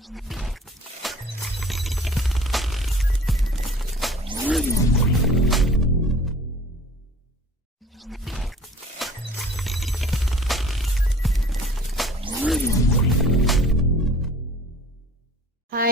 Hi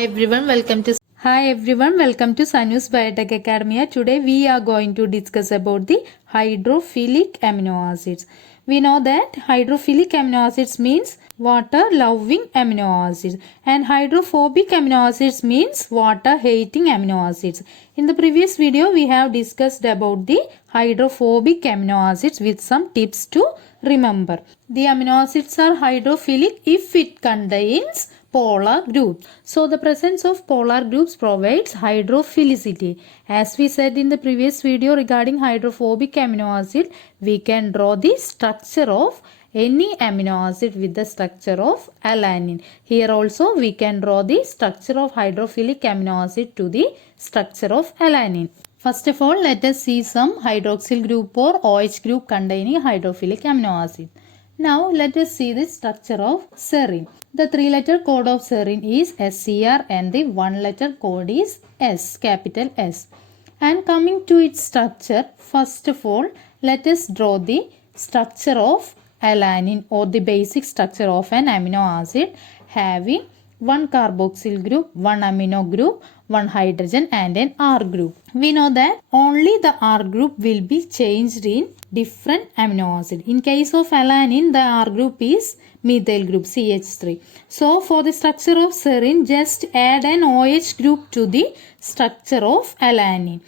everyone, welcome to Sanus Biotech Academia. Today we are going to discuss about the hydrophilic amino acids. We know that hydrophilic amino acids means water loving amino acids and hydrophobic amino acids means water hating amino acids. In the previous video we have discussed about the hydrophobic amino acids with some tips to remember. The amino acids are hydrophilic if it contains polar groups. So the presence of polar groups provides hydrophilicity. As we said in the previous video regarding hydrophobic amino acid, we can draw the structure of any amino acid with the structure of alanine. Here also we can draw the structure of hydrophilic amino acid to the structure of alanine. First of all, let us see some hydroxyl group or OH group containing hydrophilic amino acid. Now let us see the structure of serine. The 3-letter code of serine is SCR and the 1-letter code is S, capital S. And coming to its structure, first of all, let us draw the structure of alanine or the basic structure of an amino acid having one carboxyl group, one amino group, one hydrogen and an R group. We know that only the R group will be changed in different amino acid. In case of alanine, the R group is methyl group CH3. So for the structure of serine, just add an OH group to the structure of alanine.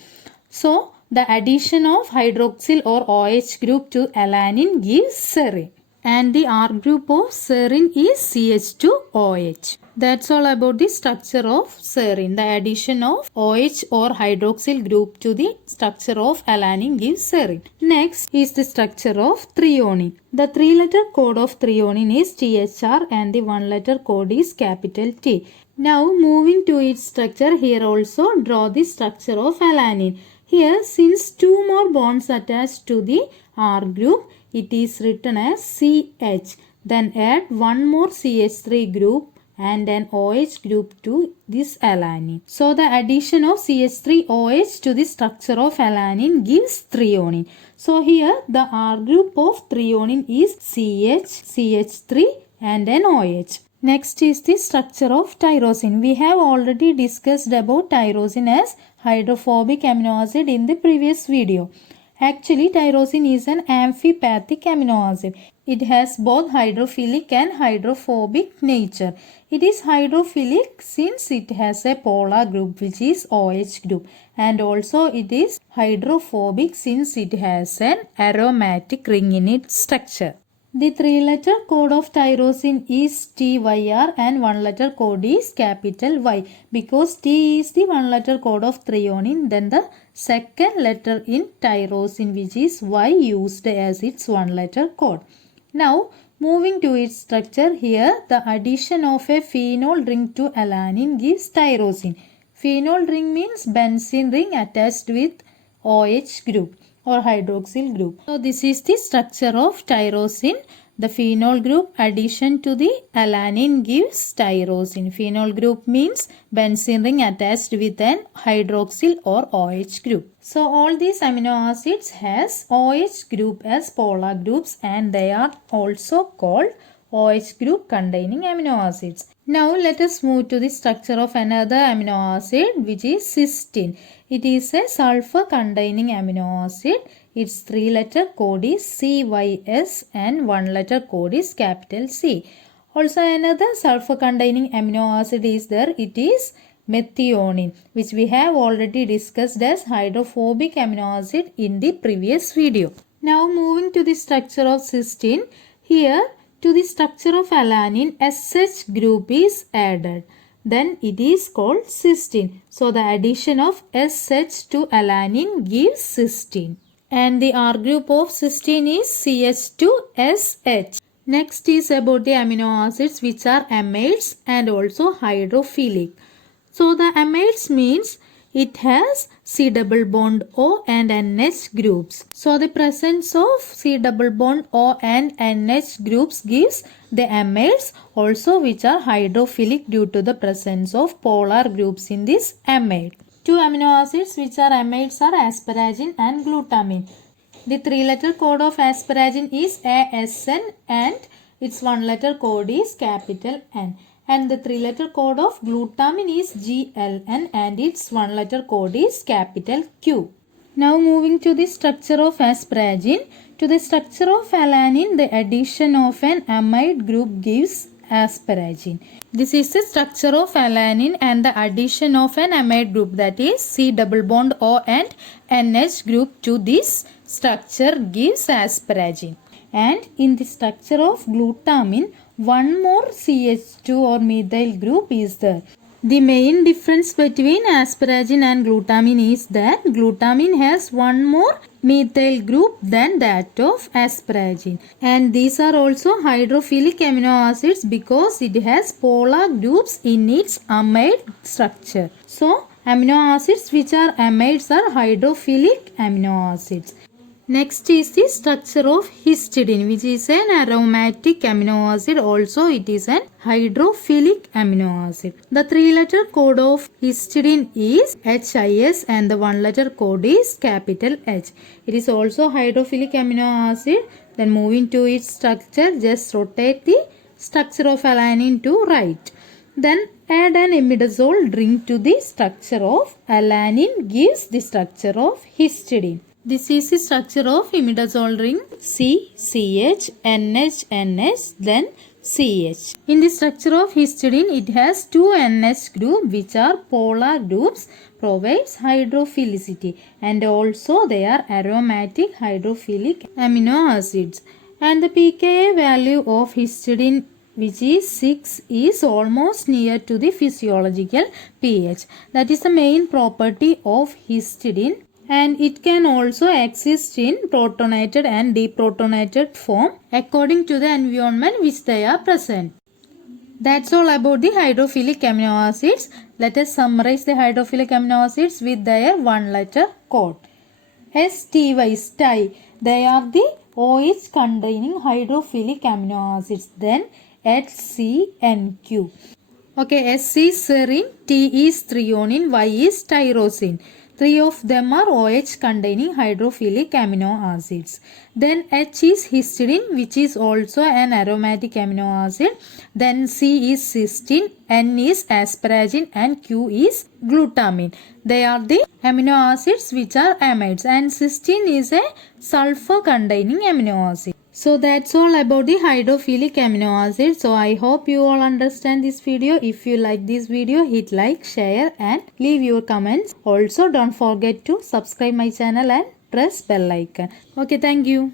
So the addition of hydroxyl or OH group to alanine gives serine. And the R group of serine is CH2OH. That's all about the structure of serine. The addition of OH or hydroxyl group to the structure of alanine gives serine. Next is the structure of threonine. The 3-letter code of threonine is THR and the 1-letter code is capital T. Now moving to its structure, here also draw the structure of alanine. Here, since 2 more bonds attached to the R group, it is written as CH. Then add one more CH3 group and an OH group to this alanine. So the addition of CH3OH to the structure of alanine gives threonine. So here the R group of threonine is CH, CH3 and an OH. Next is the structure of tyrosine. We have already discussed about tyrosine as hydrophobic amino acid in the previous video. Actually, tyrosine is an amphipathic amino acid. It has both hydrophilic and hydrophobic nature. It is hydrophilic since it has a polar group which is OH group, and also it is hydrophobic since it has an aromatic ring in its structure. The 3-letter code of tyrosine is TYR and 1-letter code is capital Y. Because T is the 1-letter code of threonine, then the second letter in tyrosine which is Y used as its 1-letter code. Now moving to its structure, here the addition of a phenol ring to alanine gives tyrosine. Phenol ring means benzene ring attached with OH group or hydroxyl group. So this is the structure of tyrosine. The phenol group addition to the alanine gives tyrosine. Phenol group means benzene ring attached with an hydroxyl or OH group. So all these amino acids has OH group as polar groups and they are also called OH group containing amino acids. Now let us move to the structure of another amino acid which is cysteine. It is a sulfur containing amino acid. Its 3-letter code is CYS and 1-letter code is capital C. Also another sulfur containing amino acid is there. It is methionine, which we have already discussed as hydrophobic amino acid in the previous video. Now moving to the structure of cysteine. Here to the structure of alanine, SH group is added. Then it is called cysteine. So the addition of SH to alanine gives cysteine. And the R group of cysteine is CH2SH. Next is about the amino acids which are amides and also hydrophilic. So the amides means it has C double bond O and NH groups. So the presence of C double bond O and NH groups gives the amides also which are hydrophilic due to the presence of polar groups in this amide. Two amino acids which are amides are asparagine and glutamine. The three-letter code of asparagine is ASN and its one-letter code is capital N. And the three-letter code of glutamine is GLN and its one-letter code is capital Q. Now moving to the structure of asparagine. To the structure of alanine, the addition of an amide group gives asparagine. This is the structure of alanine and the addition of an amide group, that is C double bond O and NH group to this structure gives asparagine. And in the structure of glutamine, one more CH2 or methyl group is there. The main difference between asparagine and glutamine is that glutamine has one more methyl group than that of asparagine. And these are also hydrophilic amino acids because it has polar groups in its amide structure. So, amino acids which are amides are hydrophilic amino acids. Next is the structure of histidine, which is an aromatic amino acid. Also, it is an hydrophilic amino acid. The three-letter code of histidine is HIS and the one-letter code is capital H. It is also hydrophilic amino acid. Then moving to its structure, just rotate the structure of alanine to right. Then add an imidazole ring to the structure of alanine gives the structure of histidine. This is the structure of imidazole ring C, CH, NH, NH, then CH. In the structure of histidine, it has two NH group which are polar groups, provides hydrophilicity, and also they are aromatic hydrophilic amino acids. And the pKa value of histidine, which is 6, is almost near to the physiological pH. That is the main property of histidine. And it can also exist in protonated and deprotonated form according to the environment which they are present. That's all about the hydrophilic amino acids. Let us summarize the hydrophilic amino acids with their one-letter code. STY, STY, they are the OH containing hydrophilic amino acids. Then HCNQ. Okay, S is serine, T is threonine, Y is tyrosine. Three of them are OH containing hydrophilic amino acids. Then H is histidine, which is also an aromatic amino acid. Then C is cysteine, N is asparagine and Q is glutamine. They are the amino acids which are amides, and cysteine is a sulfur containing amino acid. So that's all about the hydrophilic amino acids. So I hope you all understand this video. If you like this video, hit like, share and leave your comments. Also don't forget to subscribe my channel and press bell icon. Okay, thank you.